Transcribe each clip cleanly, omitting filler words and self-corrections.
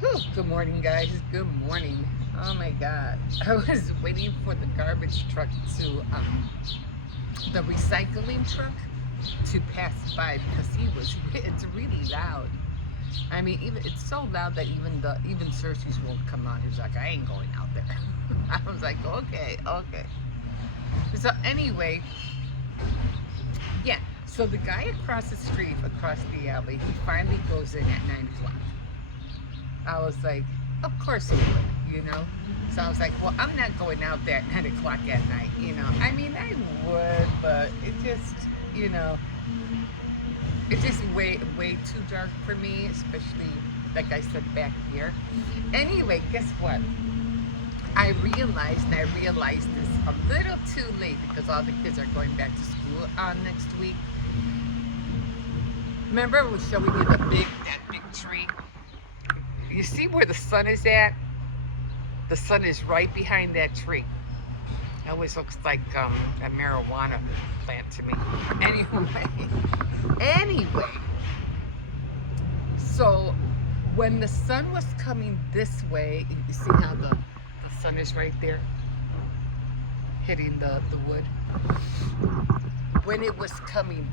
Whew, good morning, guys. Good morning. Oh my God. I was waiting for the garbage truck the recycling truck to pass by because it's really loud. I mean, even it's so loud that even Cersei's won't come out. He's like, I ain't going out there. I was like, okay, okay. So anyway, yeah. So the guy across the street, across the alley, he finally goes in at 9 o'clock. I was like, of course he would. So I was like, well, I'm not going out there at 9 o'clock at night. I mean, I would, but you know, it's just way too dark for me, especially like I said back here. Anyway, guess what? I realized this a little too late because all the kids are going back to school next week. Remember, I was showing you that big tree. You see where the sun is at? The sun is right behind that tree. It always looks like a marijuana plant to me. Anyway, so when the sun was coming this way, you see how the sun is right there hitting the wood? When it was coming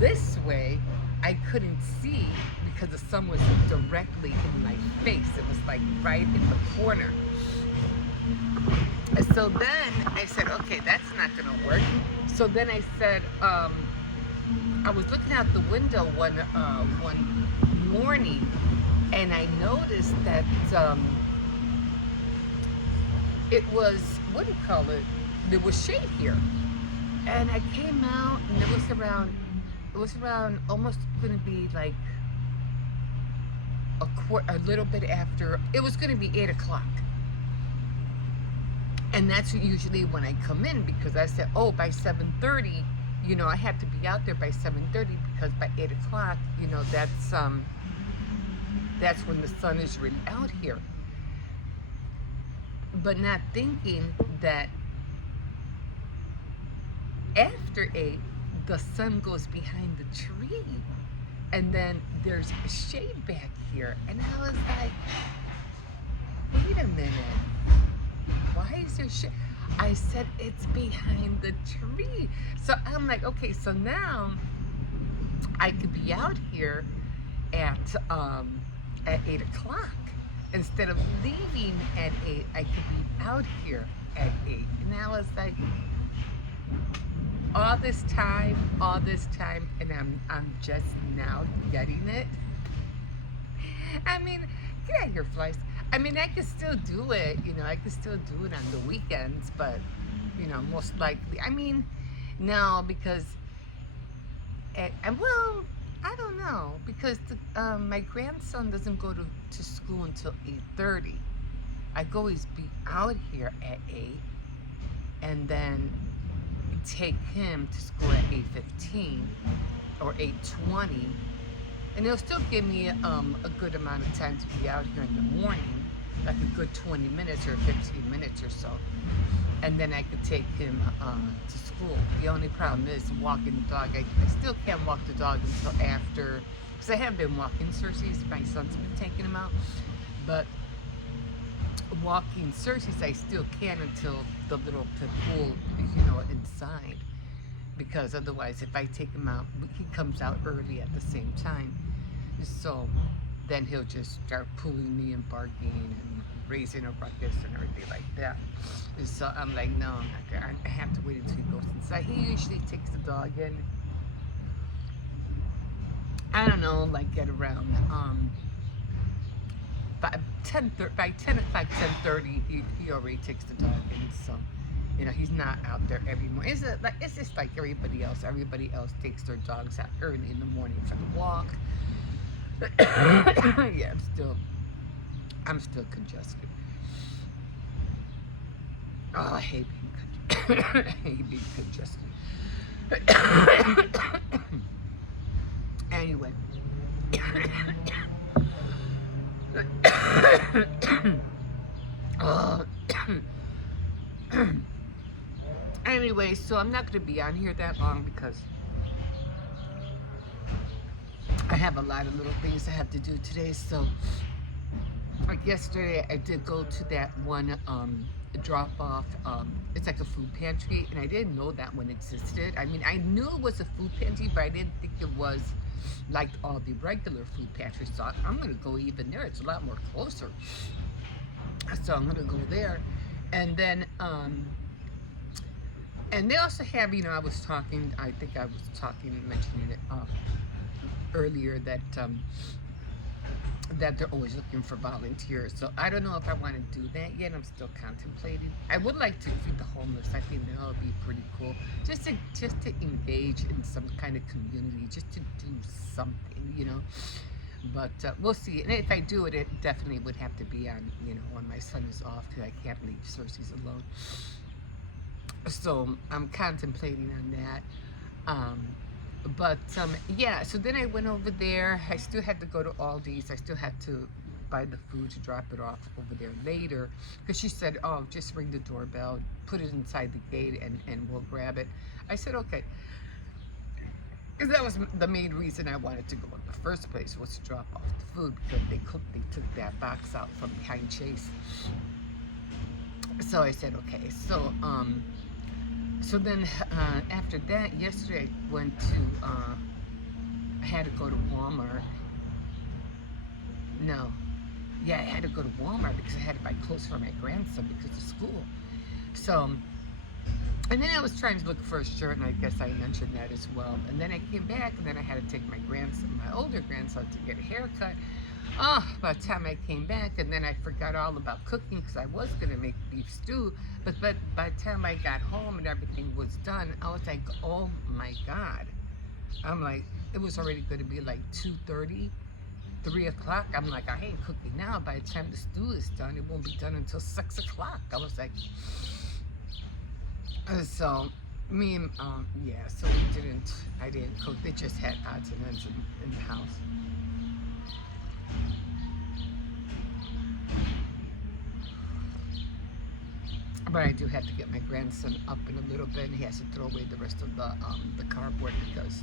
this way, I couldn't see because the sun was directly in my face. It was like right in the corner. So then I said, okay, that's not going to work. So then I said, I was looking out the window one morning, and I noticed that it was, what do you call it? There was shade here. And I came out, and it was around almost going to be like a little bit after. It was going to be 8 o'clock. And that's usually when I come in because I said, oh, by 7:30, I have to be out there by 7:30 because by 8 o'clock, that's when the sun is really out here. But not thinking that after 8, the sun goes behind the tree. And then there's a shade back here. And I was like, wait a minute. Why is there shade? I said, it's behind the tree. So I'm like, okay, so now I could be out here at 8 o'clock. Instead of leaving at 8, I could be out here at 8. And I was like, all this time, and I'm just now getting it. I mean, get out of here, flies. I mean, I could still do it. I could still do it on the weekends, but most likely. I mean, no, because well, I don't know because my grandson doesn't go to school until 8:30. I could always be out here at 8, and then take him to school at 8:15 or 8:20, and it'll still give me a good amount of time to be out here in the morning, like a good 20 minutes or 15 minutes or so, and then I could take him to school. The only problem is walking the dog. I still can't walk the dog until after, because I have been walking Cersei's. My son's been taking him out, but walking Cersei's I still can until the little pit bull, inside. Because otherwise, if I take him out, he comes out early at the same time. So then he'll just start pulling me and barking and raising a ruckus and everything like that. And so I'm like, no, I'm not gonna. I have to wait until he goes inside. He usually takes the dog in, I don't know, like at around by 10 o'clock, 10:30, he already takes the dog in. So he's not out there every morning. It's just like everybody else. Everybody else takes their dogs out early in the morning for the walk. Yeah, I'm still congested. Oh, I hate being congested. Anyway. Oh. Anyway, so I'm not going to be on here that long because I have a lot of little things I have to do today. So Like yesterday, I did go to that one drop off. It's like a food pantry, and I didn't know that one existed. I mean, I knew it was a food pantry, but I didn't think it was like all the regular food pantries. So I'm gonna go even there. It's a lot more closer. So I'm gonna go there, and then and they also have, I was talking. I think I was talking, mentioning it earlier that they're always looking for volunteers. So I don't know if I want to do that yet. I'm still contemplating. I would like to feed the homeless. I think that would be pretty cool. Just to engage in some kind of community, just to do something. But we'll see. And if I do it, it definitely would have to be on, when my son is off, because I can't leave Cersei's alone. So I'm contemplating on that. But yeah, so then I went over there. I still had to go to Aldi's. I still had to buy the food to drop it off over there later, because she said, oh, just ring the doorbell, put it inside the gate, and we'll grab it. I said, okay. Because that was the main reason I wanted to go in the first place, was to drop off the food, because they took that box out from behind Chase. So I said, okay. So then after that, yesterday I went to, I had to go to Walmart. No. Yeah, I had to go to Walmart because I had to buy clothes for my grandson because of school. So, and then I was trying to look for a shirt, and I guess I mentioned that as well. And then I came back, and then I had to take my older grandson, to get a haircut. Oh, by the time I came back, and then I forgot all about cooking, because I was going to make beef stew. But by the time I got home and everything was done, I was like, oh my God. I'm like, it was already going to be like 2:30, 3 o'clock. I'm like, I ain't cooking now. By the time the stew is done, it won't be done until 6 o'clock. I was like, so yeah, so I didn't cook. They just had odds and ends in the house. But I do have to get my grandson up in a little bit, and he has to throw away the rest of the cardboard, because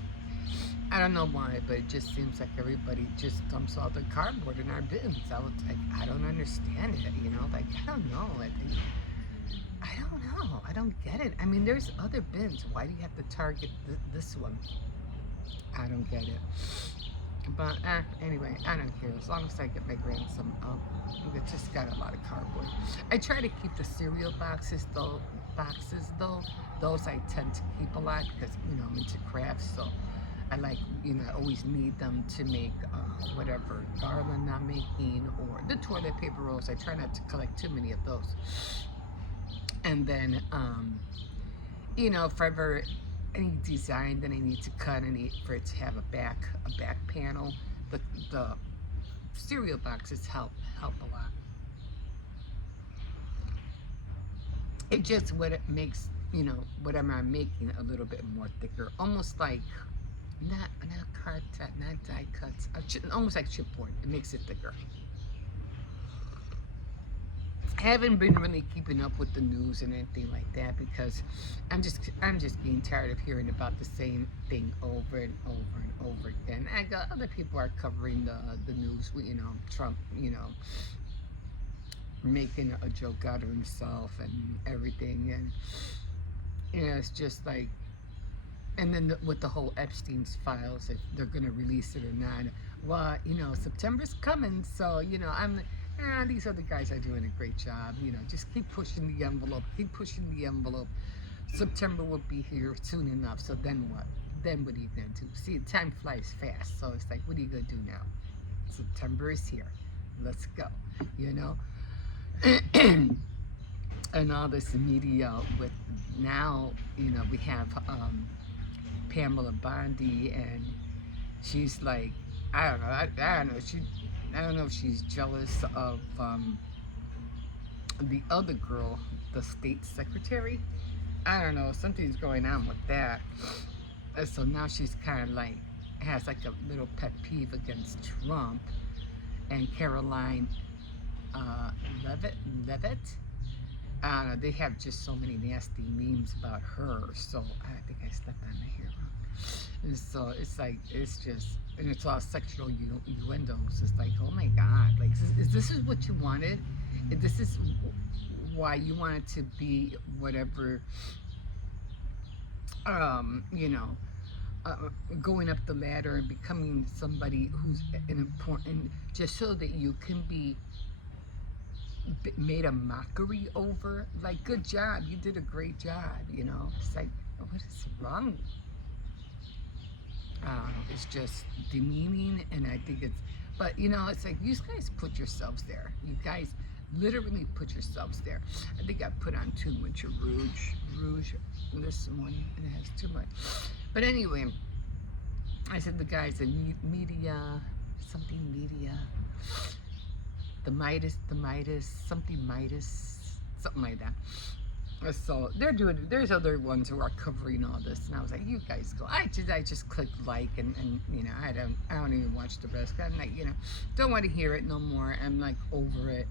I don't know why, but it just seems like everybody just dumps all the cardboard in our bins. I was like, I don't understand it, like, I don't know. I don't know. I don't get it. I mean, there's other bins. Why do you have to target this one? I don't get it. But anyway, I don't care. As long as I get my grandson up, it just got a lot of cardboard. I try to keep the cereal boxes though. Those I tend to keep a lot, because I'm into crafts. So I like, I always need them to make whatever garland I'm making, or the toilet paper rolls. I try not to collect too many of those. And then, if ever any design that I need to cut, for it to have a back panel, the cereal boxes help a lot. It just, what it makes, whatever I'm making, a little bit more thicker, almost like not cardstock, not die cuts, almost like chipboard. It makes it thicker. I haven't been really keeping up with the news and anything like that, because I'm just getting tired of hearing about the same thing over and over and over again. I got other people are covering the news with, Trump, making a joke out of himself and everything, and it's just like, and then with the whole Epstein's files, if they're gonna release it or not. Well, September's coming, so these other guys are doing a great job. Just keep pushing the envelope. Keep pushing the envelope. September will be here soon enough. So then what? Then what are you gonna do? See, time flies fast. So it's like, what are you gonna do now? September is here. Let's go. And all this media with now, we have Pamela Bondi, and she's like, I don't know. I don't know. I don't know if she's jealous of the other girl, the state secretary. I don't know. Something's going on with that. So now she's kind of like, has like a little pet peeve against Trump and Caroline Levitt. I don't know. They have just so many nasty memes about her. So I think I stepped on my hair. And so it's like, it's just, and it's all sexual innuendos. It's like, oh my God, like, is this is what you wanted? And this is why you wanted to be whatever, you know, uh, going up the ladder and becoming somebody who's an important, just so that you can be made a mockery over. Like, good job, you did a great job, you know. It's like, what is wrong? It's just demeaning, and I think it's, but you know, it's like, you guys put yourselves there. You guys literally put yourselves there. I think I put on too much rouge this morning, and it has too much. But anyway, I said the guys in media, something media, the Midas, something Midas, something like that. So they're doing. There's other ones who are covering all this, and I was like, "You guys go." I just click like, and you know, I don't even watch the rest. I'm like, you know, don't want to hear it no more. I'm like over it,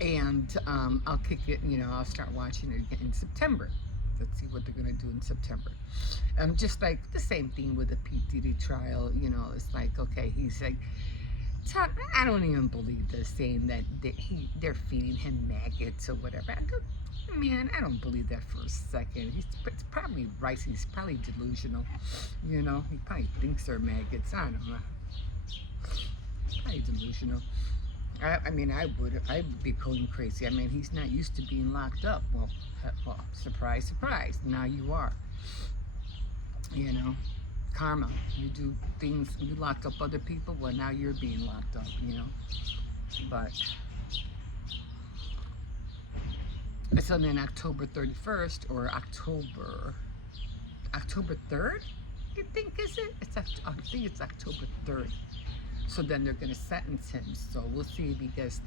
and I'll kick it. You know, I'll start watching it again in September. Let's see what they're gonna do in September. Just like the same thing with the P. Diddy trial. You know, it's like, okay, he's like, I don't even believe they're saying that they're feeding him maggots or whatever. I go, man, I don't believe that for a second. It's probably right. He's probably delusional. You know, he probably thinks they're maggots. I don't know. Probably delusional. I mean, I'd be going crazy. I mean, he's not used to being locked up. Well, surprise, surprise. Now you are. You know, karma. You do things, you lock up other people, well, now you're being locked up, you know. But so then October 31st or October 3rd, you think, is it? I think it's October 3rd. So then they're going to sentence him. So we'll see, because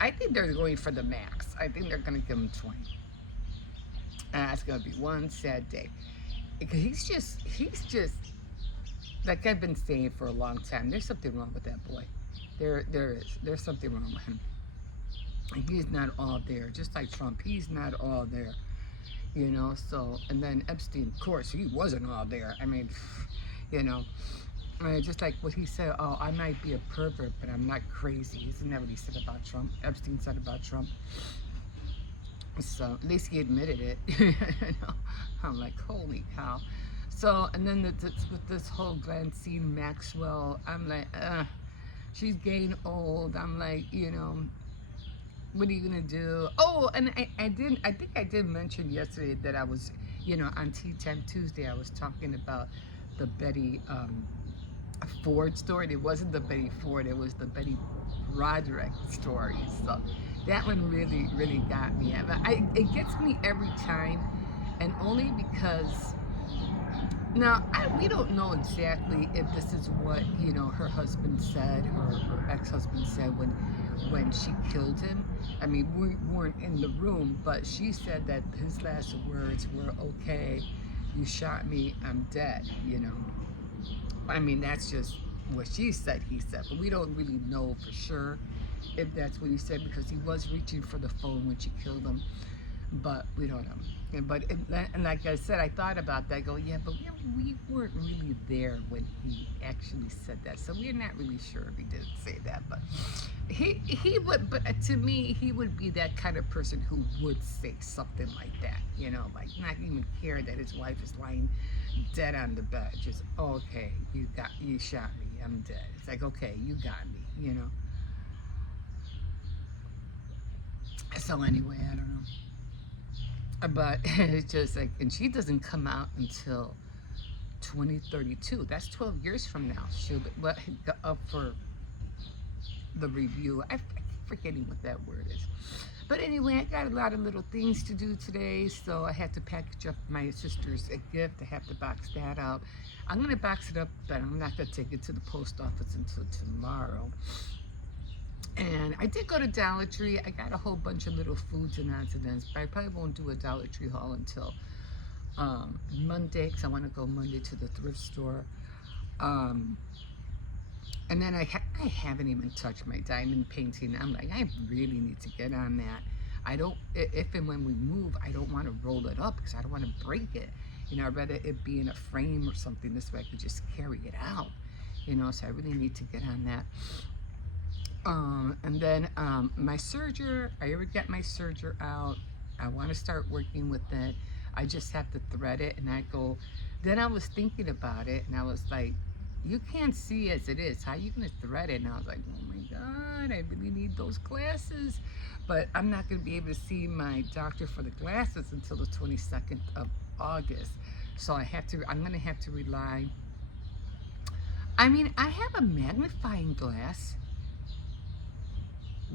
I think they're going for the max. I think they're going to give him 20. And that's going to be one sad day. Because he's just, like I've been saying for a long time, there's something wrong with that boy. There is. There's something wrong with him. And he's not all there. Just like Trump, he's not all there. You know, so, and then Epstein, of course, he wasn't all there. I mean, you know, just like what he said, oh, I might be a pervert, but I'm not crazy. Isn't that what he said about Trump? Epstein said about Trump. So, at least he admitted it. You know? I'm like, holy cow. So, and then with this whole Ghislaine Maxwell, I'm like, she's getting old. I'm like, you know, what are you gonna do? Oh, and I think I did mention yesterday that I was, you know, on Tea Time Tuesday, I was talking about the Betty Ford story. It wasn't the Betty Ford, it was the Betty Roderick story. So that one really, really got me. It gets me every time, and only because now we don't know exactly if this is what, you know, her husband said, her ex-husband said when she killed him. I mean, we weren't in the room, but she said that his last words were, "Okay, you shot me, I'm dead." You know, I mean, that's just what she said, he said, but we don't really know for sure if that's what he said, because he was reaching for the phone when she killed him, but we don't know. And like I said, I thought about that. I go, yeah, but we weren't really there when he actually said that, so we're not really sure if he did say that. But he would. But to me, he would be that kind of person who would say something like that. You know, like not even care that his wife is lying dead on the bed. Just, okay, you shot me, I'm dead. It's like, okay, you got me. You know. So anyway, I don't know. But it's just like, and she doesn't come out until 2032. That's 12 years from now. She'll be up for the review. I keep forgetting what that word is. But anyway, I got a lot of little things to do today, so I had to package up my sister's gift. I have to box that up. I'm going to box it up, but I'm not going to take it to the post office until tomorrow. And I did go to Dollar Tree. I got a whole bunch of little foods and odds and ends, but I probably won't do a Dollar Tree haul until Monday, because I want to go Monday to the thrift store. And then I haven't even touched my diamond painting. I'm like, I really need to get on that. I don't, if and when we move, I don't want to roll it up because I don't want to break it. You know, I'd rather it be in a frame or something. This way I could just carry it out. You know, so I really need to get on that. And then my serger, I already got my serger out. I want to start working with it. I just have to thread it, and I go. Then I was thinking about it, and I was like, you can't see as it is. How are you gonna thread it? And I was like, oh my God, I really need those glasses. But I'm not gonna be able to see my doctor for the glasses until the 22nd of August. So I'm gonna have to rely. I mean, I have a magnifying glass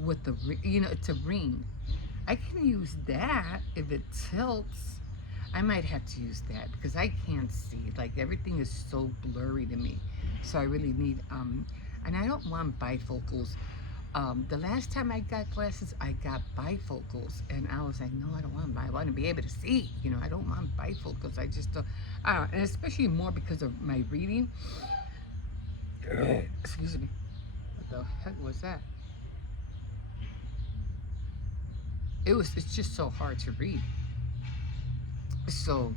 with the, you know, it's a ring. I can use that if it tilts. I might have to use that because I can't see. Like everything is so blurry to me. So I really need, and I don't want bifocals. The last time I got glasses, I got bifocals, and I was like, no, I don't want. I want to be able to see. You know, I don't want bifocals. I just don't. And especially more because of my reading. Excuse me. What the heck was that? It's just so hard to read. So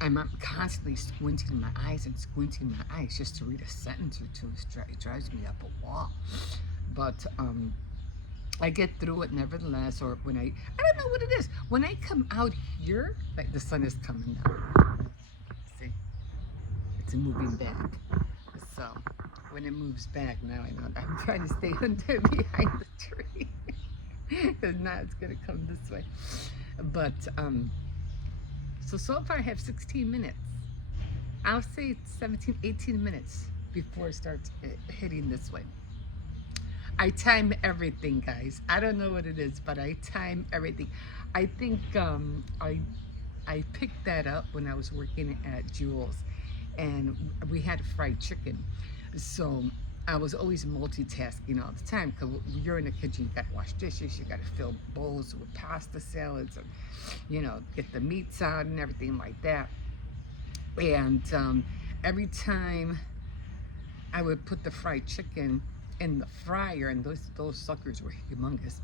I'm constantly squinting my eyes and squinting my eyes just to read a sentence or two. It drives me up a wall. But I get through it nevertheless. Or when I don't know what it is. When I come out here, like the sun is coming down. See, it's moving back. So when it moves back, now I know I'm trying to stay under behind the tree. Because now it's gonna come this way. But so far I have 16 minutes. I'll say 17, 18 minutes before it starts hitting this way. I time everything, guys. I don't know what it is, but I time everything. I think I picked that up when I was working at Jewel's, and we had fried chicken. So I was always multitasking all the time because you're in the kitchen, you got to wash dishes, you got to fill bowls with pasta salads, and you know, get the meats out and everything like that. And every time I would put the fried chicken in the fryer, and those suckers were humongous,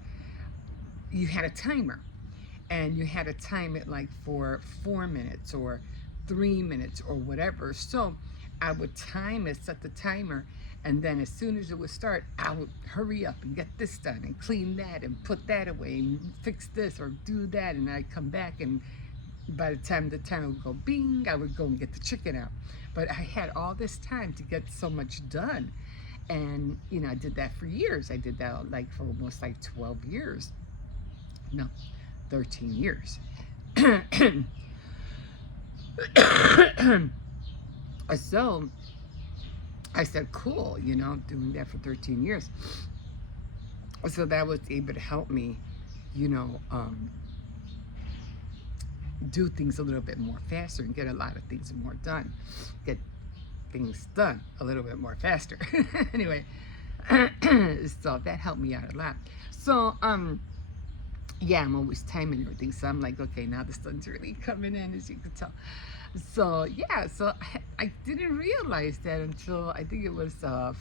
you had a timer, and you had to time it like for 4 minutes or 3 minutes or whatever. So I would time it, set the timer, and then as soon as it would start, I would hurry up and get this done and clean that and put that away and fix this or do that. And I'd come back, and by the time the timer would go bing, I would go and get the chicken out. But I had all this time to get so much done. And, you know, I did that for years. I did that like for almost like 12 years. No, 13 years. So I said, cool, you know, doing that for 13 years. So that was able to help me, you know, do things a little bit more faster and get a lot of things more done. Get things done a little bit more faster. Anyway, so that helped me out a lot. So, yeah, I'm always timing everything. So I'm like, okay, now the sun's really coming in, as you can tell. So yeah, so I didn't realize that until I think it was a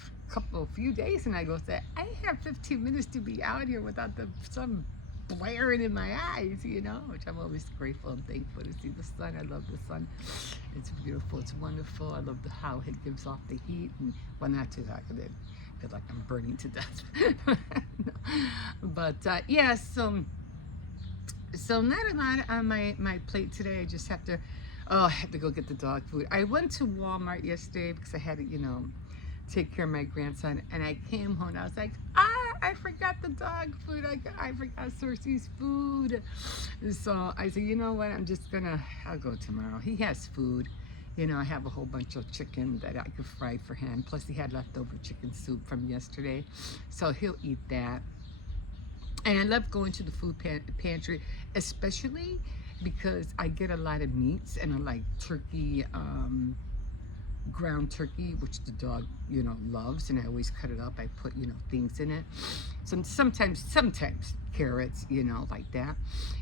few days, and I go say, I have 15 minutes to be out here without the sun blaring in my eyes, you know, which I'm always grateful and thankful to see the sun. I love the sun. It's beautiful. It's wonderful. I love how it gives off the heat, and well, not too hot because I feel like I'm burning to death. No. But yeah, so not a lot on my plate today. I just have to. Oh, I have to go get the dog food. I went to Walmart yesterday because I had to, you know, take care of my grandson. And I came home and I was like, I forgot the dog food. I forgot Cersei's food. So I said, you know what? I'll go tomorrow. He has food. You know, I have a whole bunch of chicken that I could fry for him. Plus he had leftover chicken soup from yesterday. So he'll eat that. And I love going to the food pantry, especially because I get a lot of meats, and I like turkey, ground turkey, which the dog, you know, loves, and I always cut it up. I put, you know, things in it. Sometimes carrots, you know, like that.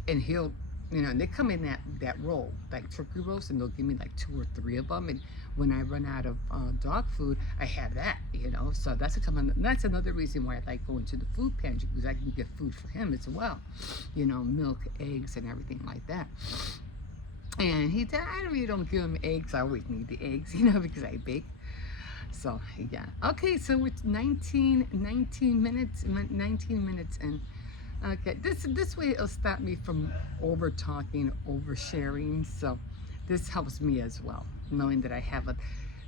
And he'll, you know, and they come in that roll, like turkey rolls, and they'll give me like 2 or 3 of them. And when I run out of dog food, I have that, you know. So that's another reason why I like going to the food pantry, because I can get food for him as well, you know, milk, eggs, and everything like that. And he said, I really don't give him eggs. I always need the eggs, because I bake. So, yeah. Okay, so it's 19 minutes, 19 minutes in. Okay, this way it'll stop me from over talking, over sharing. So this helps me as well, knowing that I have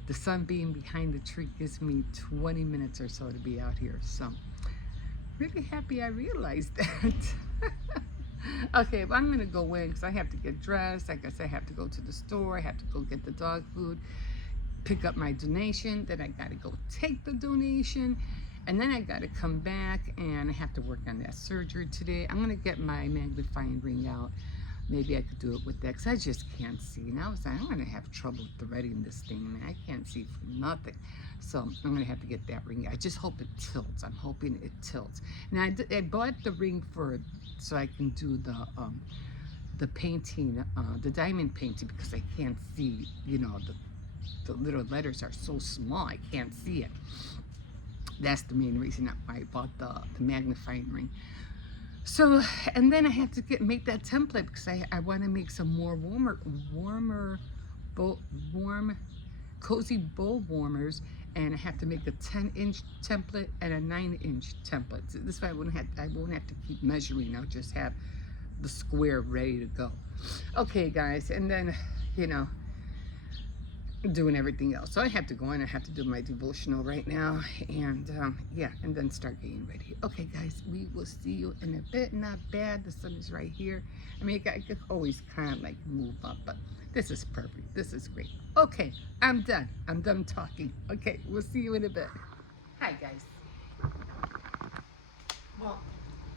the sun being behind the tree gives me 20 minutes or so to be out here. So really happy I realized that. Okay, well, I'm gonna go in because I have to get dressed. I guess I have to go to the store. I have to go get the dog food, pick up my donation. Then I gotta go take the donation. And then I got to come back and I have to work on that surgery today. I'm going to get my magnifying ring out. Maybe I could do it with that because I just can't see. And I was like, I'm going to have trouble threading this thing, man. I can't see for nothing. So I'm going to have to get that ring. I just hope it tilts. I'm hoping it tilts. Now, I bought the ring so I can do the painting, the diamond painting, because I can't see, the little letters are so small. I can't see it. That's the main reason why I bought the magnifying ring. So, and then I have to make that template because I want to make some more warm, cozy bowl warmers, and I have to make a 10-inch template and a 9-inch template. So this way I won't have to keep measuring. I'll just have the square ready to go. Okay, guys, and then doing everything else. So I have to go in. I have to do my devotional right now, and yeah, and then start getting ready. Okay, guys, we will see you in a bit. Not bad. The sun is right here. I mean, I could always kind of like move up, but this is perfect. This is great. Okay, I'm done. I'm done talking. Okay, we'll see you in a bit. Hi, guys. Well,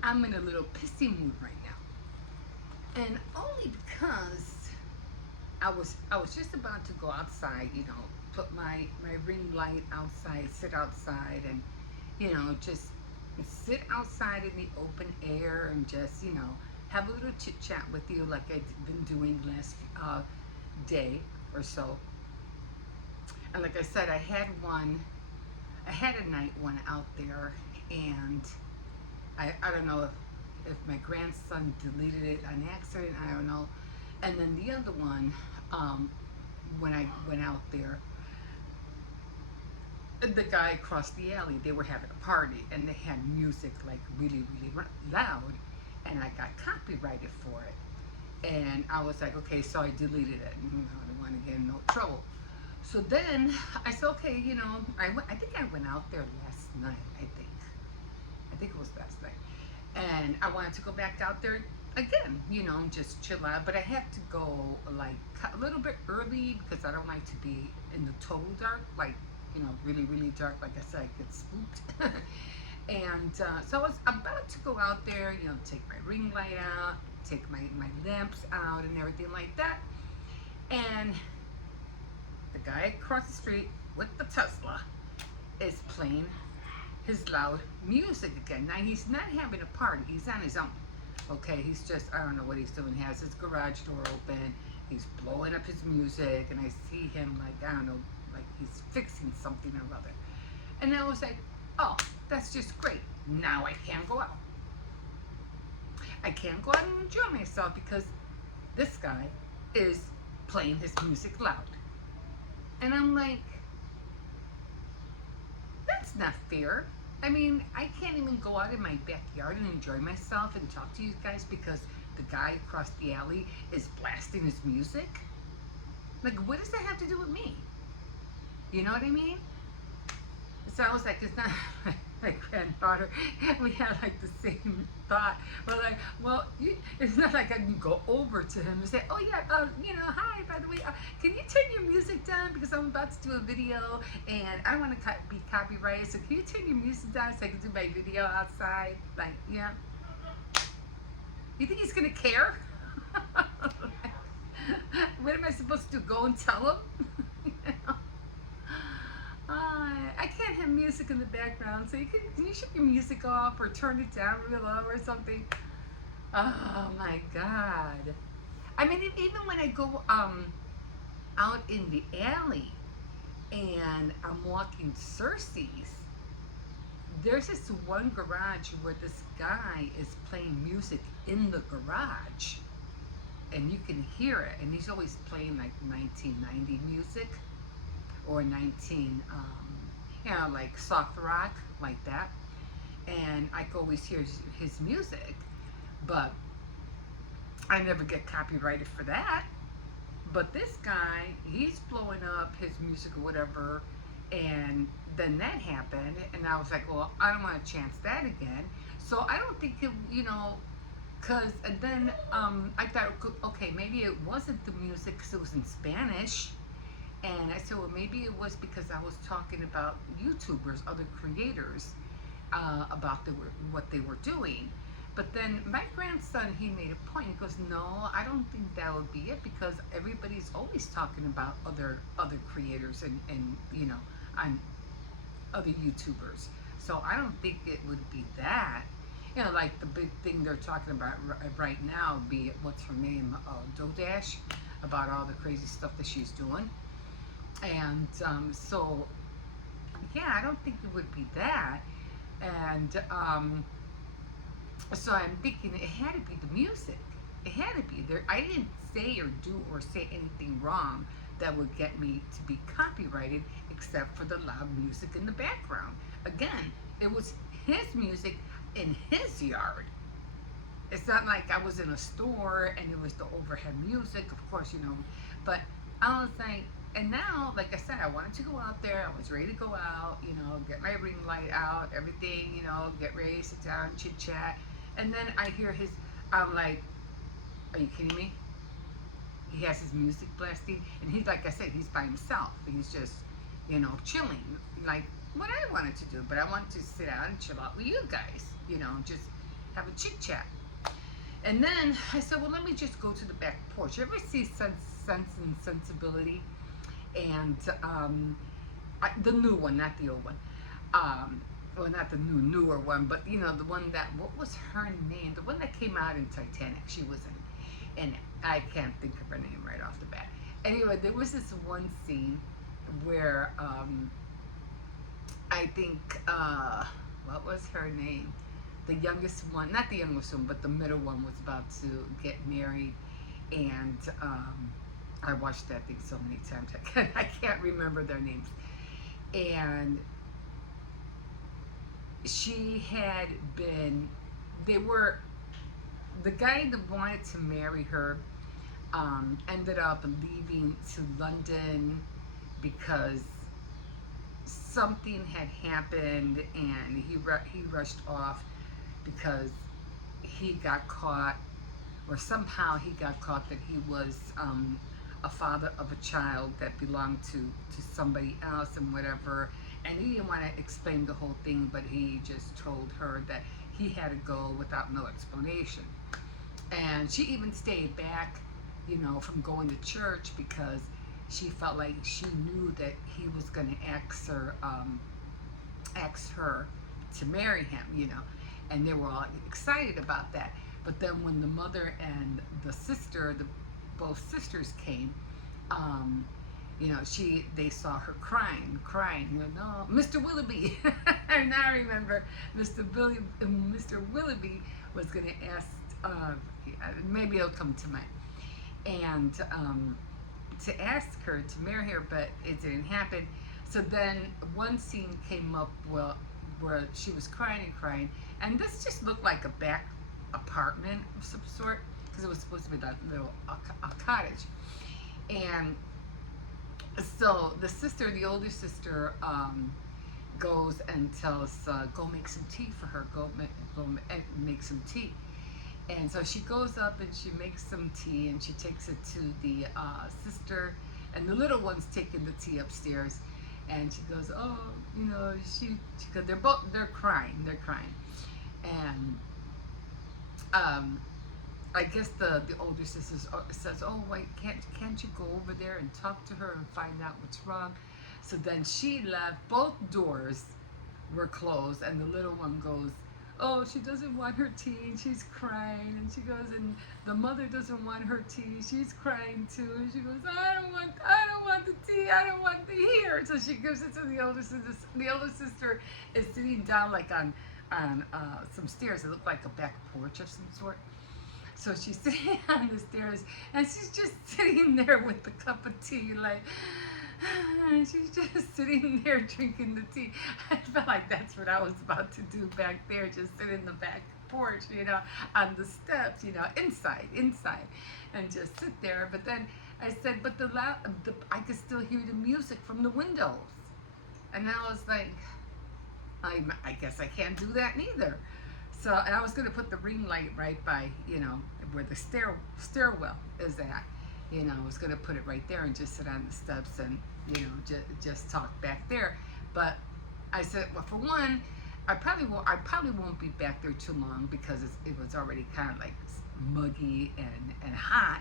I'm in a little pissy mood right now, and only because I was just about to go outside, put my ring light outside, sit outside, and just sit outside in the open air and just have a little chit chat with you like I've been doing the last day or so. And like I said, I had a night one out there, and I don't know if my grandson deleted it on accident. I don't know. And then the other one, when I went out there, the guy across the alley, they were having a party and they had music like really, really loud, and I got copyrighted for it. And I was like, okay, so I deleted it. I didn't want to get in no trouble. So then I said, okay, I think I went out there last night. I think it was last night. And I wanted to go back out there again, just chill out. But I have to go like a little bit early because I don't like to be in the total dark, like, really, really dark. Like I said, I get spooked. And so I was about to go out there, take my ring light out, take my lamps out and everything like that. And the guy across the street with the Tesla is playing his loud music again. Now, he's not having a party. He's on his own. Okay, he's just, I don't know what he's doing. He has his garage door open. He's blowing up his music, and I see him like, I don't know, like he's fixing something or other. And I was like, oh, that's just great. Now I can't go out. I can't go out and enjoy myself because this guy is playing his music loud. And I'm like, that's not fair. I mean, I can't even go out in my backyard and enjoy myself and talk to you guys because the guy across the alley is blasting his music. Like, what does that have to do with me? You know what I mean? So I was like, it's not my granddaughter. We had like the same thought. We're like, well, it's not like I can go over to him and say, oh yeah, hi, by the way, can you turn your music down because I'm about to do a video and I don't want to be copyrighted, so can you turn your music down so I can do my video outside? Like, yeah. You think he's gonna care? What am I supposed to do? Go and tell him? I can't have music in the background, so can you shut your music off or turn it down real low or something? Oh my God! I mean, even when I go out in the alley and I'm walking Cersei's, there's this one garage where this guy is playing music in the garage. and you can hear it. And he's always playing like 1990 music or 19, like soft rock, like that. And I can always hear his music, but I never get copyrighted for that. But this guy, he's blowing up his music or whatever, and then that happened, and I was like, well, I don't want to chance that again. So I don't think cause and then I thought, okay, maybe it wasn't the music because it was in Spanish, and I said, well, maybe it was because I was talking about YouTubers, other creators, about what they were doing. But then my grandson, he made a point. He goes, "No, I don't think that would be it because everybody's always talking about other creators and on other YouTubers. So I don't think it would be that. Like the big thing they're talking about right now, be it what's her name, Dodash, about all the crazy stuff that she's doing. And so yeah, I don't think it would be that. And so I'm thinking it had to be the music. It had to be there. I didn't say or do or say anything wrong that would get me to be copyrighted, except for the loud music in the background. Again, it was his music in his yard. It's not like I was in a store and it was the overhead music, of course, But I was like, and now, like I said, I wanted to go out there. I was ready to go out, get my ring light out, everything, get ready, sit down, chit chat. And then I hear I'm like, are you kidding me? He has his music blasting, and he's, like I said, he's by himself. He's just, chilling, like what I wanted to do. But I wanted to sit down and chill out with you guys, just have a chit chat. And then I said, well, let me just go to the back porch. You ever see Sense and Sensibility? And the new one, not the old one. Well, not the newer one, but the one that, what was her name? The one that came out in Titanic. She was in it. I can't think of her name right off the bat. Anyway, there was this one scene where I think, what was her name? The youngest one, not the youngest one, but the middle one was about to get married, and I watched that thing so many times I can't remember their names. And she had been, the guy that wanted to marry her ended up leaving to London because something had happened, and he rushed off because he got caught, or somehow he got caught that he was a father of a child that belonged to somebody else and whatever. And he didn't want to explain the whole thing, but he just told her that he had to go without no explanation. And she even stayed back, from going to church because she felt like she knew that he was going to ask her to marry him, and they were all excited about that. But then when the mother and the sister, both sisters came, they saw her crying, no, Mr. Willoughby. And now I remember Mr. Willoughby was going to ask, maybe it'll come to mind, and to ask her to marry her, but it didn't happen. So then one scene came up where she was crying, and this just looked like a back apartment of some sort, because it was supposed to be that little a cottage. And so the older sister, goes and tells, go make some tea for her, go make some tea. And so she goes up and she makes some tea, and she takes it to the sister, and the little one's taking the tea upstairs, and she goes, oh, because they're crying, and I guess the older sister says, oh, wait, can't you go over there and talk to her and find out what's wrong? So then she left, both doors were closed, and the little one goes, oh, she doesn't want her tea, and she's crying, and she goes, and the mother doesn't want her tea, she's crying too, and she goes, I don't want the tea, I don't want the here. So she gives it to the older sister. The older sister is sitting down like on some stairs. It looked like a back porch of some sort. So she's sitting on the stairs, and she's just sitting there with the cup of tea, like, and she's just sitting there drinking the tea. I felt like that's what I was about to do back there, just sit in the back porch, on the steps, inside, and just sit there. But then I said, but I could still hear the music from the windows, and I was like, I guess I can't do that neither. So, and I was going to put the ring light right by, where the stairwell is at. I was going to put it right there and just sit on the steps and, just talk back there. But I said, well, for one, I probably won't be back there too long because it was already kind of like muggy and hot.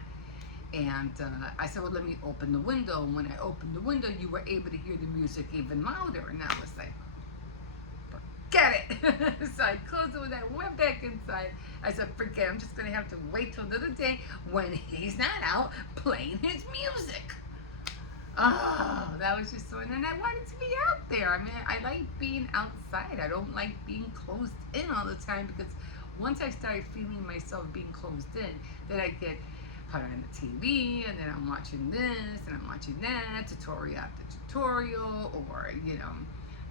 And I said, well, let me open the window. And when I opened the window, you were able to hear the music even louder. And I was like, get it. So I closed it and I went back inside. I said, forget it. I'm just going to have to wait till another day when he's not out playing his music. Oh, that was just so, and I wanted to be out there. I mean, I like being outside. I don't like being closed in all the time because once I started feeling myself being closed in, then I get put on the TV and then I'm watching this and I'm watching that, tutorial after tutorial, or,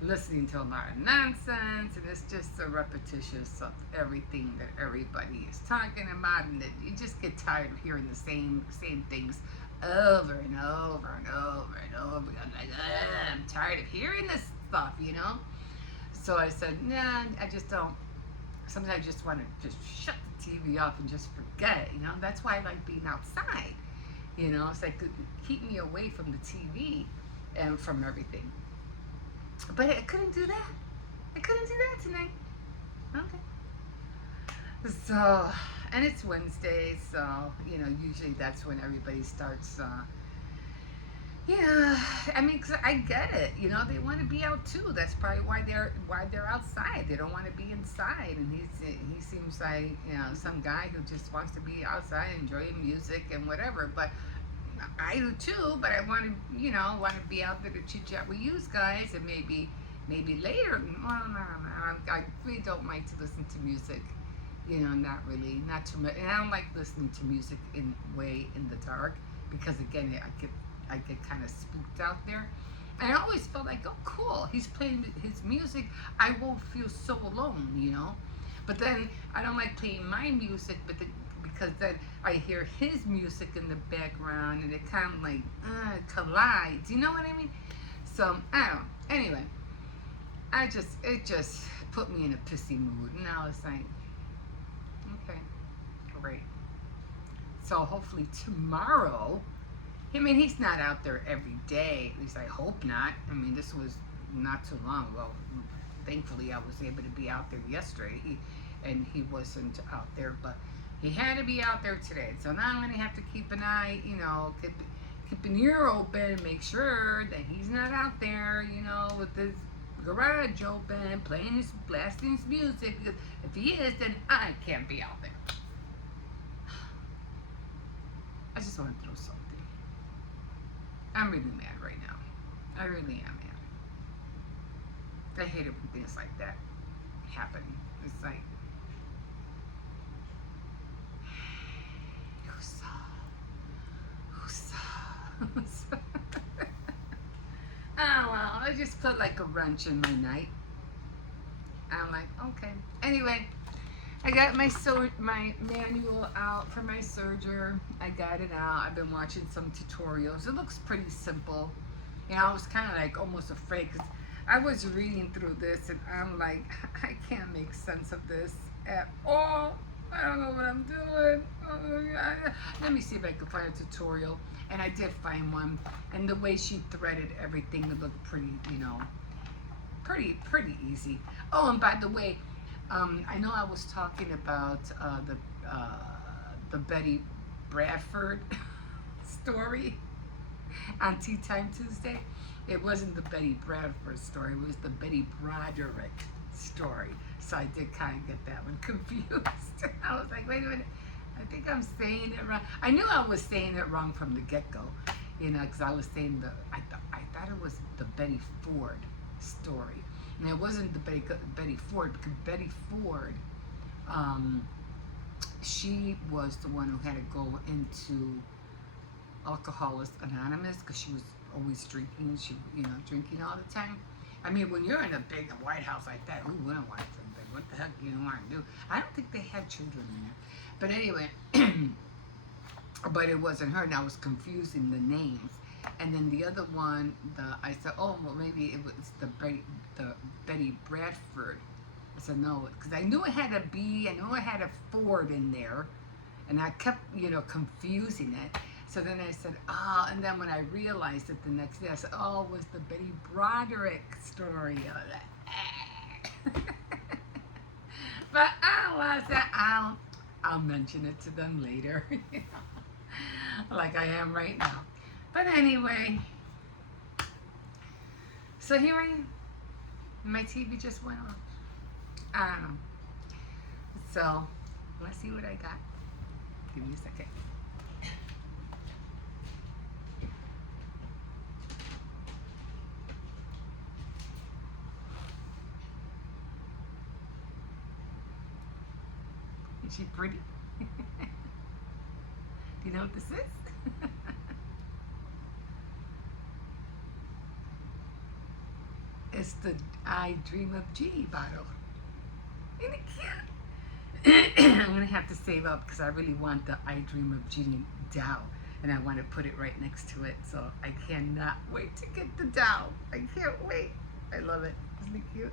listening to a lot of nonsense, and it's just a repetition of everything that everybody is talking about, and that you just get tired of hearing the same things over and over and over and over. I'm like, I'm tired of hearing this stuff, So I said, nah, I just don't. Sometimes I just want to just shut the TV off and just forget it, That's why I like being outside, It's like keep me away from the TV and from everything. But I couldn't do that. I couldn't do that tonight. Okay. So, and it's Wednesday, so, usually that's when everybody starts, I mean, 'cause I get it. They want to be out too. That's probably why they're outside. They don't want to be inside. And he seems like, some guy who just wants to be outside, enjoying music and whatever. But I do too, but I want to be out there to chit chat with you guys, and maybe later. Well, no. I really don't like to listen to music, not really, not too much. And I don't like listening to music way in the dark because again, I get kind of spooked out there. And I always felt like, oh, cool, he's playing his music. I won't feel so alone, But then I don't like playing my music, because then I hear his music in the background and it kind of like collides. You know what I mean? So I don't know. Anyway, it just put me in a pissy mood, and I was like, okay, great. So hopefully tomorrow. I mean, he's not out there every day. At least I hope not. I mean, this was not too long ago. Thankfully, I was able to be out there yesterday. He wasn't out there, but he had to be out there today. So now I'm going to have to keep an eye, keep an ear open, make sure that he's not out there, with his garage open, blasting his music. Because if he is, then I can't be out there. I just want to throw something. I'm really mad right now. I really am mad. I hate it when things like that happen. It's like, oh well, I just put like a wrench in my night. I'm like, okay. Anyway, I got my manual out for my serger. I got it out. I've been watching some tutorials. It looks pretty simple. I was kind of like almost afraid because I was reading through this and I'm like, I can't make sense of this at all. I don't know what I'm doing. Let me see if I can find a tutorial. And I did find one. And the way she threaded everything, it looked pretty, pretty easy. Oh, and by the way, I know I was talking about the Betty Bradford story on Tea Time Tuesday. It wasn't the Betty Bradford story. It was the Betty Broderick story. So I did kind of get that one confused. I was like, wait a minute. I think I'm saying it wrong. I knew I was saying it wrong from the get-go, because I was saying I thought it was the Betty Ford story. And it wasn't the Betty Ford, because Betty Ford she was the one who had to go into Alcoholics Anonymous because she was always drinking. She, drinking all the time. I mean, when you're in a big White House like that, who wouldn't want to drink? What the heck do you want to do? I don't think they had children in there. But anyway, but it wasn't her, and I was confusing the names. And then the other one, I said, oh, well, maybe it was the Betty Bradford. I said, no, because I knew it had a B, I knew it had a Ford in there, and I kept, confusing it. So then I said, oh, and then when I realized it the next day, I said, oh, it was the Betty Broderick story. But I said, I'll mention it to them later, like I am right now. But anyway, so here I am. My TV just went off. I don't know. So let's see what I got. Give me a second. Is she pretty? Do you know what this is? It's the I Dream of Jeannie bottle. Isn't it cute? I'm going to have to save up because I really want the I Dream of Jeannie doll. And I want to put it right next to it. So I cannot wait to get the doll. I can't wait. I love it. Isn't it cute?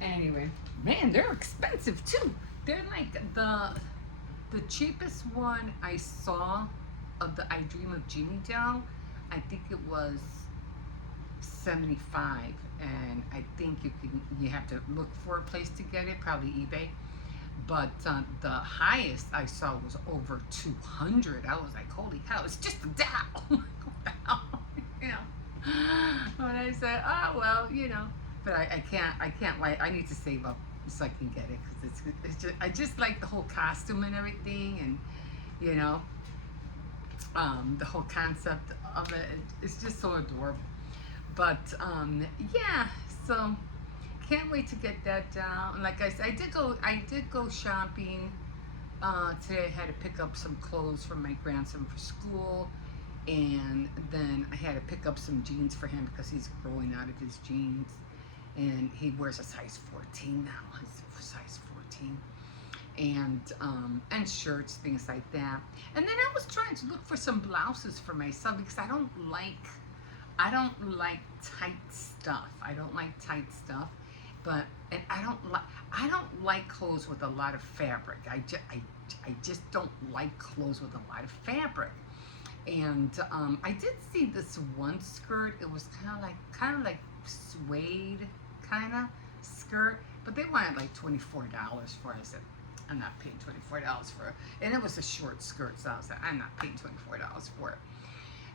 Anyway, man, they're expensive too. They're like the cheapest one I saw of the I Dream of Jeannie doll. I think it was $75, and I think you have to look for a place to get it, probably eBay. But the highest I saw was over $200. I was like, holy hell, it's just a doll. What the hell? When I said, oh well, but I can't wait. I need to save up so I can get it because it's just, I just like the whole costume and everything, and the whole concept of it. It's just so adorable. But yeah, so can't wait to get that down. Like I said, I did go shopping today. I had to pick up some clothes for my grandson for school, and then I had to pick up some jeans for him because he's growing out of his jeans. And he wears a size 14 now. He's size 14, and shirts, things like that. And then I was trying to look for some blouses for myself because I don't like tight stuff. I don't like tight stuff, and I don't like clothes with a lot of fabric. I just don't like clothes with a lot of fabric. And I did see this one skirt. It was kind of like suede kind of skirt, but they wanted like $24 for it. I said, I'm not paying $24 for it. And it was a short skirt, so I was like, I'm not paying $24 for it.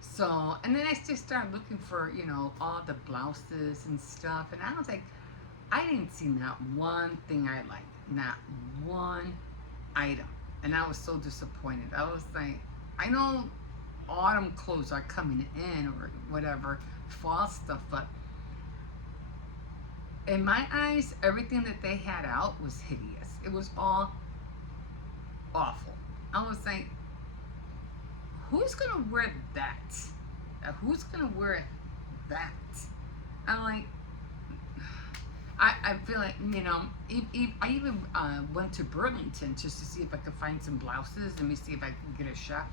So, and then I just started looking for, all the blouses and stuff, and I was like, I didn't see not one thing I liked, not one item, and I was so disappointed. I was like, I know autumn clothes are coming in or whatever, fall stuff, but in my eyes, everything that they had out was hideous. It was all awful. I was like, who's gonna wear that? Who's gonna wear that? I'm like, I feel like, I even went to Burlington just to see if I could find some blouses. Let me see if I can get a shot.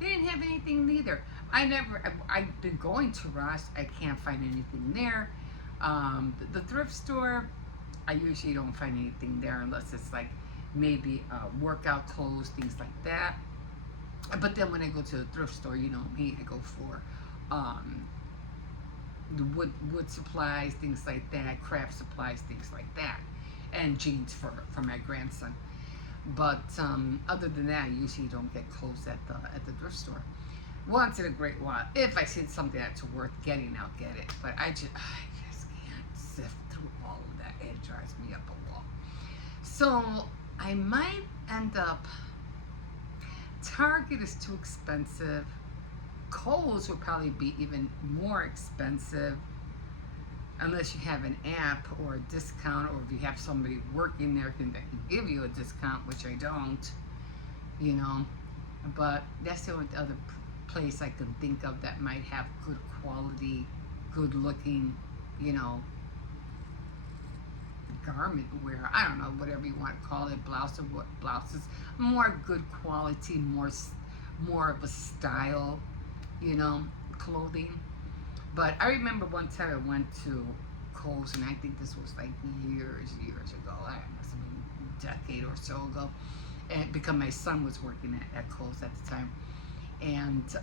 They didn't have anything neither. I've been going to Ross. I can't find anything there. The thrift store, I usually don't find anything there unless it's like maybe workout clothes, things like that. But then when I go to the thrift store, me, I go for the wood supplies, things like that, craft supplies, things like that, and jeans for my grandson. But other than that, I usually don't get clothes at the thrift store. Once in a great while, if I see something that's worth getting, I'll get it. But I just can't sift through all of that. It drives me up a wall. So I might end up. Target is too expensive. Kohl's will probably be even more expensive. unless you have an app or a discount, or if you have somebody working there that can give you a discount, which I don't, you know. But that's the only other place I can think of that might have good quality, good looking, you know, garment wear. I don't know, whatever you want to call it, blouses, more good quality, more of a style, you know, clothing. But I remember one time I went to Kohl's, and I think this was like years ago. I must have been a decade or so ago, and because my son was working at Kohl's at the time, and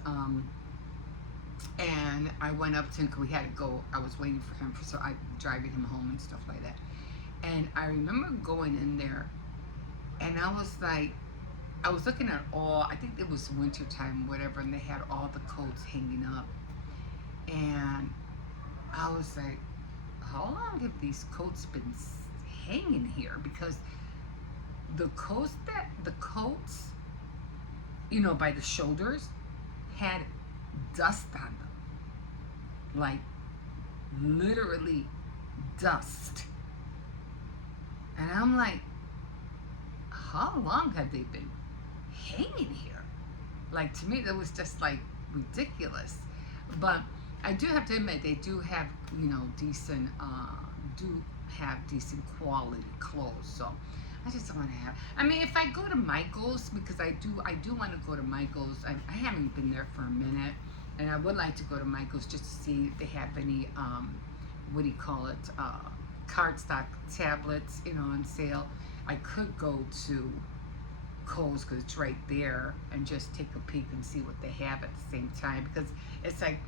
I went up to him because we had to go. I was waiting for him, so I driving him home and stuff like that. And I remember going in there, and I was like, I was looking at all. I think it was winter time, whatever, and they had all the coats hanging up, and I was like, how long have these coats been hanging here? Because the coats, you know, by the shoulders, had dust on them, like literally dust. And I'm like, how long have they been hanging here? Like, to me, that was just like ridiculous. But I do have to admit, they do have, you know, decent quality clothes. So I just want to have. I mean, if I go to Michael's, because I do want to go to Michael's. I haven't been there for a minute, and I would like to go to Michael's just to see if they have any what do you call it, cardstock tablets, you know, on sale. I could go to Kohl's because it's right there and just take a peek and see what they have at the same time, because it's like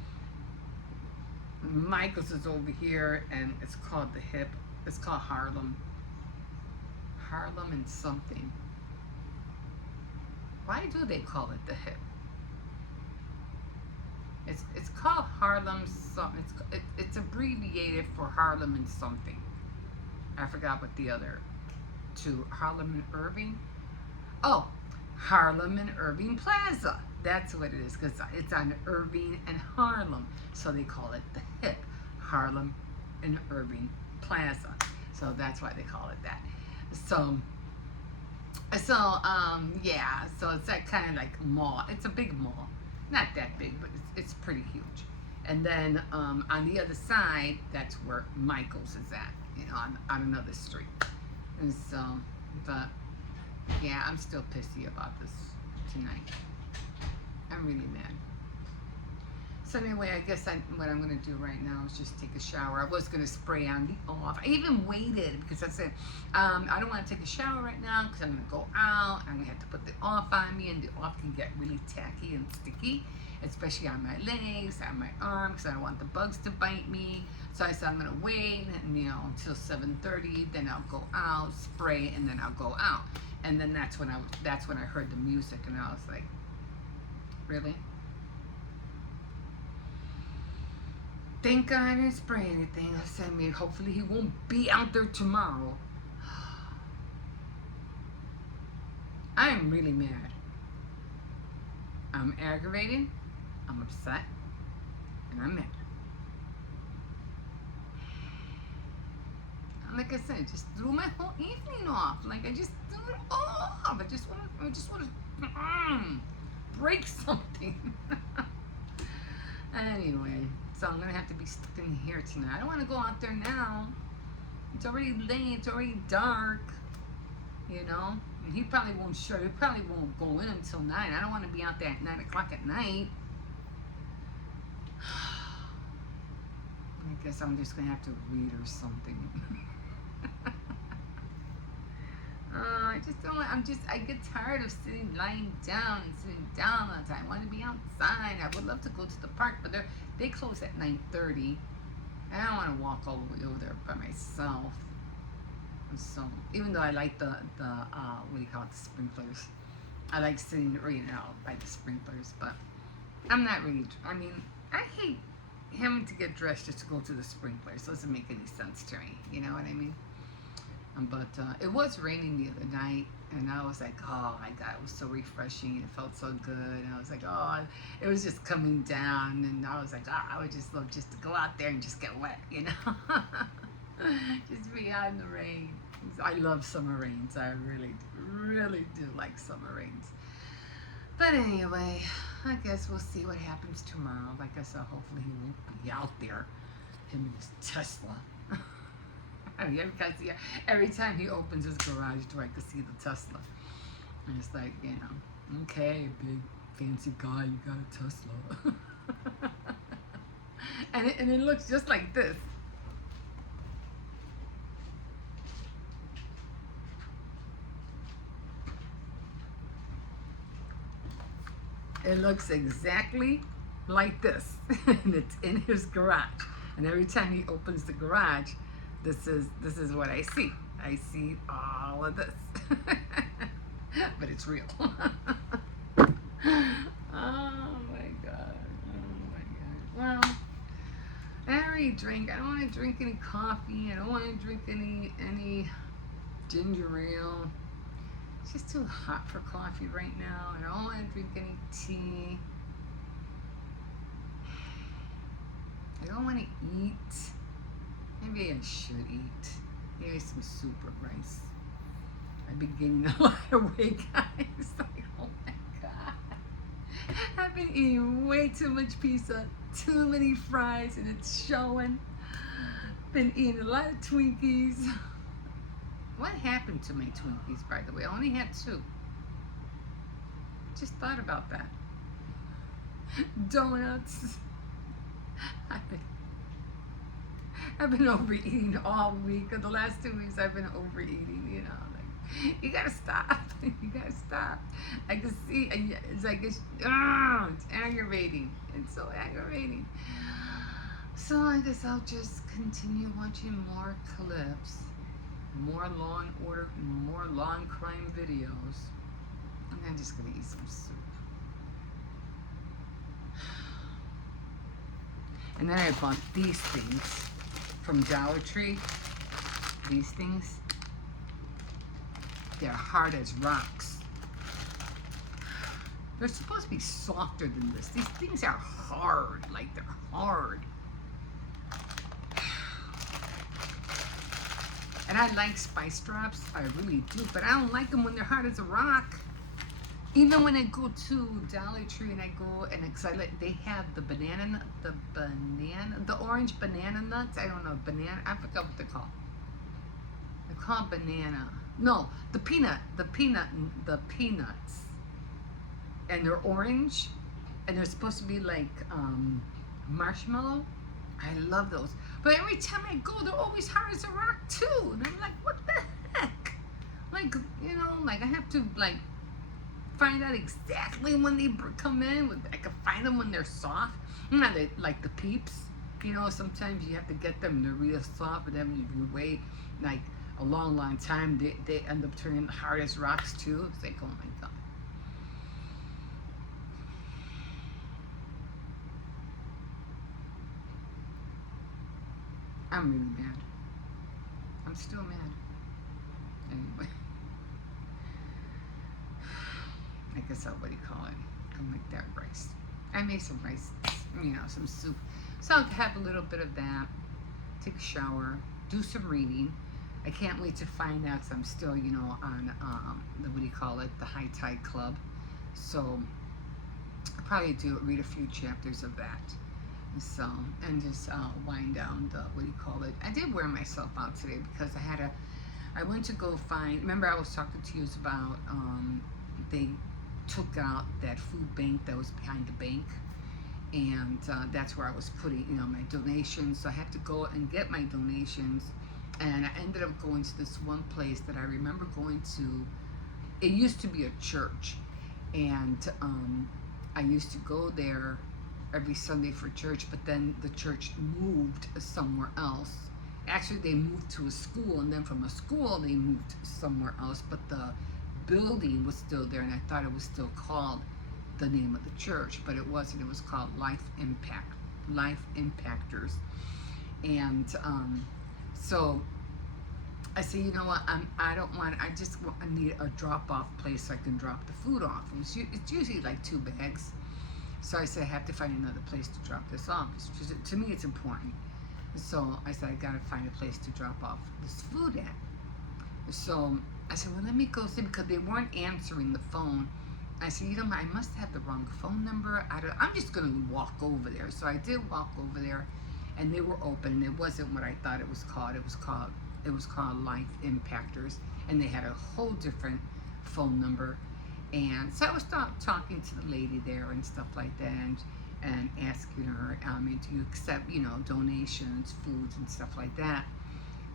Michael's is over here and it's called the Hip. It's called Harlem and something. Why do they call it the Hip? It's called Harlem something. It's abbreviated for Harlem and something. I forgot what the other two, Harlem and Irving. Oh, Harlem and Irving Plaza. That's what it is, because it's on Irving and Harlem, so they call it the Hip, Harlem and Irving Plaza. So that's why they call it that. So yeah. So it's that kind of like mall. It's a big mall, not that big, but it's pretty huge. And then on the other side, that's where Michael's is at, you know, on another street. And so, but yeah, I'm still pissy about this tonight. I'm really mad. So anyway, I guess what I'm going to do right now is just take a shower. I was going to spray on the off. I even waited because I said, I don't want to take a shower right now because I'm going to go out. I'm going to have to put the off on me, and the off can get really tacky and sticky, especially on my legs, on my arms, because I don't want the bugs to bite me. So I said I'm going to wait, and, you know, until 7:30, then I'll go out, spray, and then I'll go out. And then that's when I heard the music, and I was like, really? Thank God I didn't spray anything. I said, maybe hopefully he won't be out there tomorrow. I am really mad. I'm aggravated, I'm upset, and I'm mad. Like I said, just threw my whole evening off. Like, I just threw it off. I just want to break something. Anyway, so I'm gonna have to be stuck in here tonight. I don't want to go out there now. It's already late. It's already dark. You know, and he probably won't show. He probably won't go in until 9. I don't want to be out there at 9 o'clock at night. I guess I'm just gonna have to read or something. I just don't want, I get tired of lying down all the time. I want to be outside. I would love to go to the park, but they close at 9:30. And I don't want to walk all the way over there by myself. And so, even though I like the what do you call it, the sprinklers. I like sitting right now by the sprinklers, but I'm not really, I mean, I hate having to get dressed just to go to the sprinklers. It doesn't make any sense to me. You know what I mean? But it was raining the other night, and I was like, oh my God, it was so refreshing. It felt so good. And I was like, oh, it was just coming down. And I was like, oh, I would just love just to go out there and just get wet, you know? Just be out in the rain. I love summer rains. I really, really do like summer rains. But anyway, I guess we'll see what happens tomorrow. Like I said, hopefully he won't be out there, him and his Tesla. I mean, every time he opens his garage door, I can see the Tesla. And it's like, you know, okay, big fancy guy, you got a Tesla. and it looks just like this. It looks exactly like this. And it's in his garage. And every time he opens the garage, this is what I see. I see all of this. But it's real. Oh my God. Oh my God. Well, I already drink. I don't want to drink any coffee. I don't want to drink any ginger ale. It's just too hot for coffee right now. I don't want to drink any tea. I don't want to eat. Maybe I should eat. Maybe some soup or rice. I've been gaining a lot of weight, guys. Like, oh my God. I've been eating way too much pizza, too many fries, and it's showing. Been eating a lot of Twinkies. What happened to my Twinkies, by the way? I only had 2. Just thought about that. Donuts. I've been overeating all week. The last 2 weeks I've been overeating, you know. Like, you gotta stop. You gotta stop. I can see, it's like, it's aggravating. It's so aggravating. So I guess I'll just continue watching more clips, more Law and Order, more law and crime videos. And I'm just gonna eat some soup. And then I bought these things from Dollar Tree. These things. They're hard as rocks. They're supposed to be softer than this. These things are hard. Like, they're hard. And I like spice drops. I really do. But I don't like them when they're hard as a rock. Even when I go to Dollar Tree and I go and they have the orange banana nuts. I don't know, I forgot what they're called. They're called banana. No, the peanuts. And they're orange, and they're supposed to be like marshmallow. I love those. But every time I go, they're always hard as a rock too. And I'm like, what the heck? Like, you know, like I have to like find out exactly when they come in. I can find them when they're soft. Not like the Peeps. You know, sometimes you have to get them and they're real soft, but then if you wait like a long time, they end up turning hard as rocks too. It's like, oh my God. I'm really mad. I'm still mad. Anyway. I guess what do you call it? I'll make that rice. I made some rice, you know, some soup. So I'll have a little bit of that, take a shower, do some reading. I can't wait to find out because I'm still, you know, on the High Tide Club. So I'll probably read a few chapters of that. So, and just wind down I did wear myself out today because I went to go find, remember I was talking to you about, they took out that food bank that was behind the bank, and that's where I was putting, you know, my donations. So I had to go and get my donations, and I ended up going to this one place that I remember going to. It used to be a church, and I used to go there every Sunday for church, but then the church moved somewhere else. Actually, they moved to a school, and then from a school they moved somewhere else, but the building was still there, and I thought it was still called the name of the church, but it wasn't. It was called Life Impactors. And so I said, you know what? I don't want. I need a drop off place so I can drop the food off. It's usually like 2 bags. So I said I have to find another place to drop this off. To me, it's important. So I said I gotta find a place to drop off this food at. So I said, well, let me go see because they weren't answering the phone. I said, you know, I must have the wrong phone number. I'm just gonna walk over there. So I did walk over there, and they were open. And it wasn't what I thought it was called. It was called Life Impactors, and they had a whole different phone number. And so I was talking to the lady there and stuff like that, and asking her, do you accept, donations, foods, and stuff like that?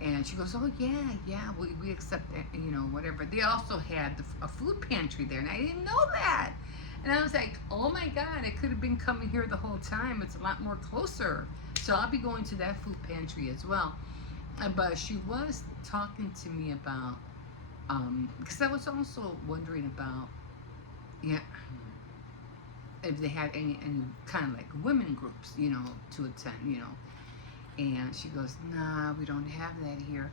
And she goes, oh, yeah, we accept that, whatever. They also had a food pantry there, and I didn't know that. And I was like, oh my God, I could have been coming here the whole time. It's a lot more closer. So I'll be going to that food pantry as well. But she was talking to me about, because I was also wondering about, yeah, if they had any kind of like women groups, to attend, And she goes, nah, we don't have that here.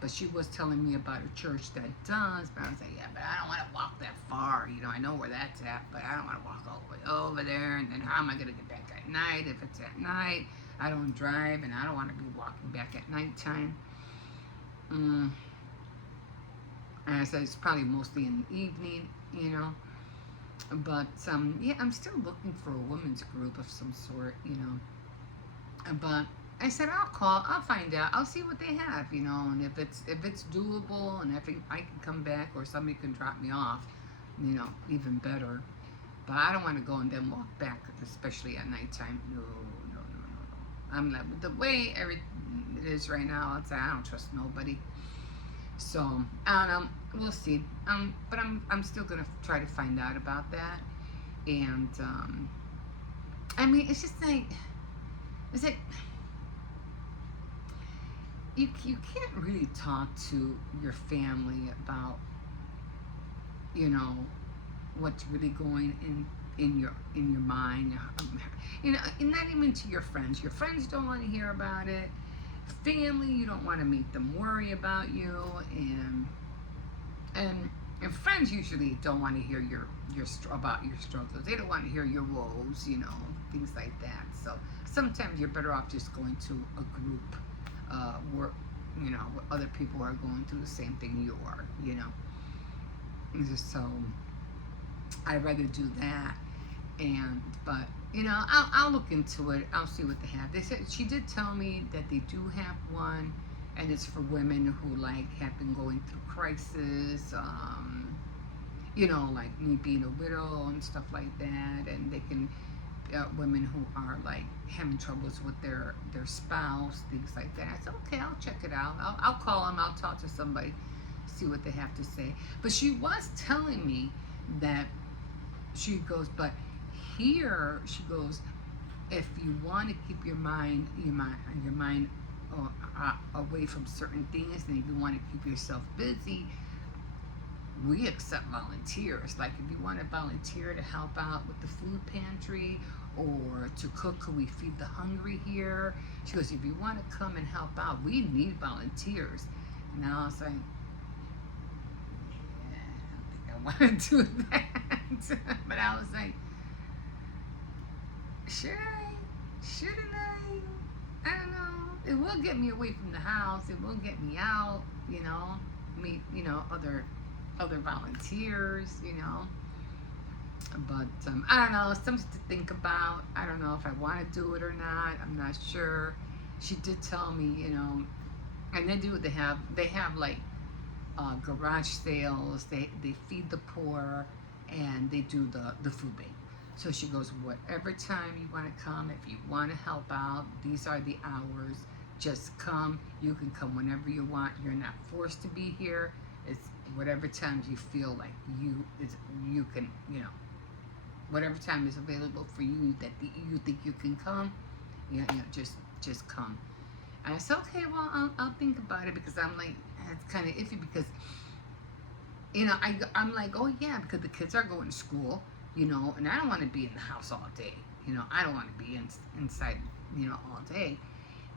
But she was telling me about a church that does. But I was like, yeah, but I don't want to walk that far. I know where that's at, but I don't want to walk all the way over there. And then how am I going to get back at night if it's at night? I don't drive, and I don't want to be walking back at nighttime. And I said it's probably mostly in the evening, But, yeah, I'm still looking for a women's group of some sort, But I said I'll find out. I'll see what they have, and if it's doable and if I can come back or somebody can drop me off, even better. But I don't want to go and then walk back, especially at nighttime. No. I'm like, the way everything it is right now, it's like I don't trust nobody. So I don't know. We'll see. But I'm still gonna try to find out about that. And it's just like you can't really talk to your family about what's really going in your mind, and not even to your friends. Your friends don't want to hear about it. Family, you don't want to make them worry about you, and friends usually don't want to hear about your struggles. They don't want to hear your woes, things like that. So sometimes you're better off just going to a group where where other people are going through the same thing you are. So I'd rather do that. But I'll look into it. I'll see what they have. She did tell me that they do have one, and it's for women who have been going through crisis, like me being a widow and stuff like that, and they can women who are having troubles with their spouse, things like that. I said, okay, I'll check it out. I'll call them. I'll talk to somebody, see what they have to say. But she was telling me that she goes, but here she goes, if you want to keep your mind away from certain things, and if you want to keep yourself busy, we accept volunteers. Like if you want to volunteer to help out with the food pantry or to cook, could we feed the hungry here? She goes, if you want to come and help out, we need volunteers. And I was like, yeah, I don't think I want to do that. But I was like, should I? Shouldn't I don't know. It will get me away from the house. It will get me out, meet, other volunteers, But I don't know, something to think about. I don't know if I want to do it or not. I'm not sure. She did tell me, and they have garage sales. They feed the poor, and they do the food bank. So she goes, whatever time you want to come, if you want to help out, these are the hours. Just come. You can come whenever you want. You're not forced to be here. It's whatever times you feel like you can, whatever time is available for you that you think you can come, just come. And I said, okay, well, I'll think about it, because I'm like, it's kind of iffy, because I'm like, oh yeah, because the kids are going to school, and I don't want to be in the house all day. I don't want to be inside, all day.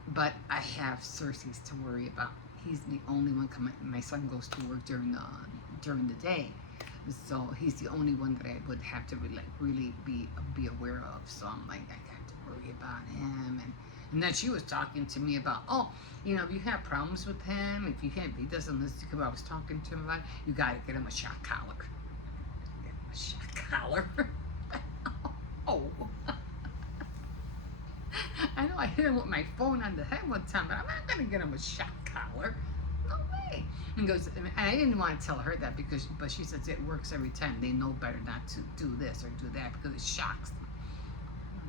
But I have Cersei's to worry about he's the only one. My son goes to work during the day, so he's the only one that I would have to really be aware of. So I'm like, I got to worry about him. And then she was talking to me about, oh, you know, if you have problems with him, if he doesn't listen to you, I was talking to him about, you got to get him a shock collar. Get him a shock collar. Oh. I know I hit him with my phone on the head one time, but I'm not going to get him a shock collar. No way. And goes, and I didn't want to tell her that but she says it works every time. They know better not to do this or do that because it shocks them.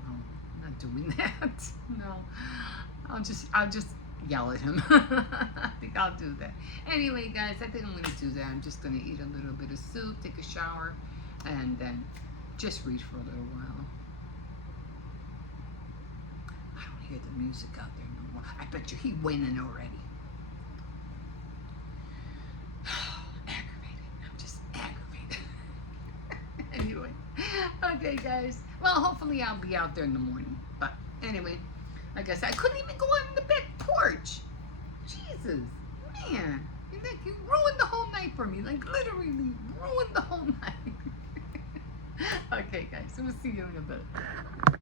No, I'm not doing that. No, I'll just yell at him. I think I'll do that. Anyway, guys, I think I'm going to do that. I'm just going to eat a little bit of soup, take a shower, and then just read for a little while. I don't hear the music out there no more. I bet you he winning already. Aggravated. I'm just aggravated. Anyway. Okay, guys. Well, hopefully I'll be out there in the morning. But anyway, like I said, I couldn't even go on the back porch. Jesus. Man. You ruined the whole night for me. Like, literally ruined the whole night. Okay, guys. So we'll see you in a bit.